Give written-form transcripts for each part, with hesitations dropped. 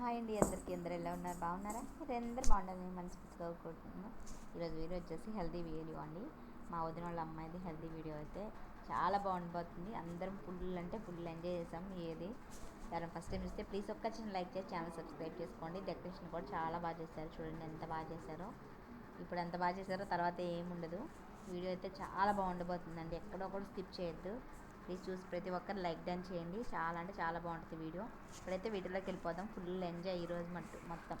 Hi అండి, అందరూ ఎలా ఉన్నారు? బాగున్నారా? మీరు అందరూ బాగుండాలని మనస్ఫూర్తిగా కోరుకుంటున్నాను. ఈరోజు వీడియో వచ్చేసి హెల్తీ వీడియో అండి. మా వదిన వాళ్ళ అమ్మాయిది హెల్తీ వీడియో అయితే చాలా బాగుండిపోతుంది. అందరం ఫుల్ అంటే ఫుల్ ఎంజాయ్ చేసాం. ఏది ఎవరైనా ఫస్ట్ టైం ఇస్తే ప్లీజ్ ఒక్క చిన్న లైక్ చేసి ఛానల్ సబ్స్క్రైబ్ చేసుకోండి. డెకరేషన్ కూడా చాలా బాగా చేశారు. చూడండి ఎంత బాగా చేశారో. ఇప్పుడు ఎంత బాగా చేశారో తర్వాత ఏముండదు. వీడియో అయితే చాలా బాగుండిపోతుందండి. ఎక్కడో కూడా స్కిప్ చేయొద్దు. ప్లీజ్ చూసి ప్రతి ఒక్కరు లైక్ డన్ చేయండి. చాలా అంటే చాలా బాగుంటుంది వీడియో. ఇప్పుడైతే వీడియోలోకి వెళ్ళిపోదాం. ఫుల్ ఎంజాయ్ ఈరోజు మొత్తం.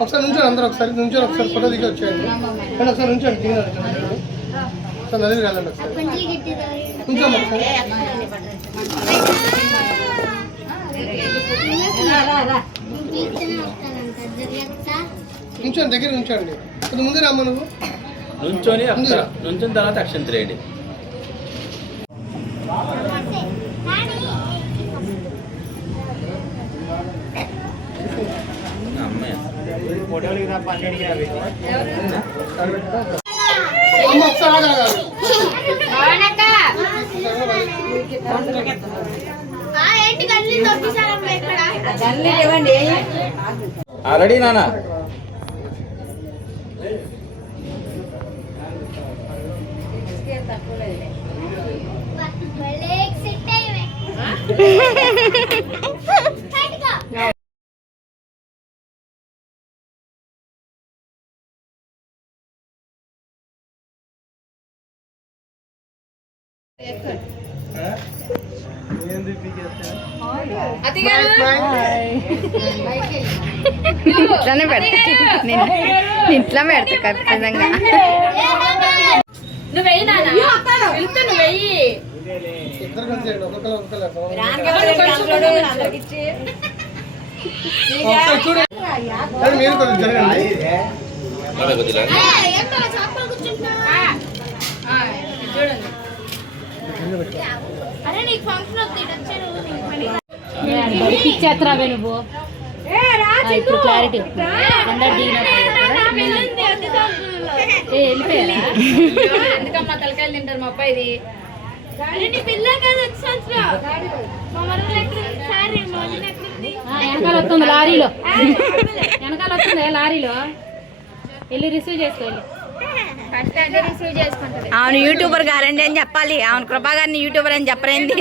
ఒకసారి నుంచోండి, అందరూ ఒకసారి నుంచొని ఒకసారి ఫోటో దిగి వచ్చేయండి. ఒకసారి నుంచోండి, దిగినారు ఒకసారి నదిలి వెళ్ళండి. ఒకసారి నుంచోండి ఒకసారి. నుంచోండి, దగ్గర నుంచోండి. కొద్ది ముందు రామ్మ నువ్వు నుంచొని తర్వాత అక్షం తిరేయండి. రెడీ నానా? ఇట్లానే పెడతా, ఇంట్లో పెడతా ఖచ్చితంగా. మీరు కొంచెం జరగండి. ఇచ్చేత్తరావే నువ్వు ఇప్పుడు క్లారిటీ అందరు వెళ్ళిపోయారా? ఎందుకమ్మా తలకాయలు తింటారు మా అబ్బాయిది. వెనకాల వస్తుంది లారీలో, వెనకాల వస్తుంది లారీలో. వెళ్ళి రిసీవ్ చేసుకోవాలి. అవును యూట్యూబర్ గారండి అని చెప్పాలి. అవును కృపా గారిని యూట్యూబర్ అని చెప్పరేంది?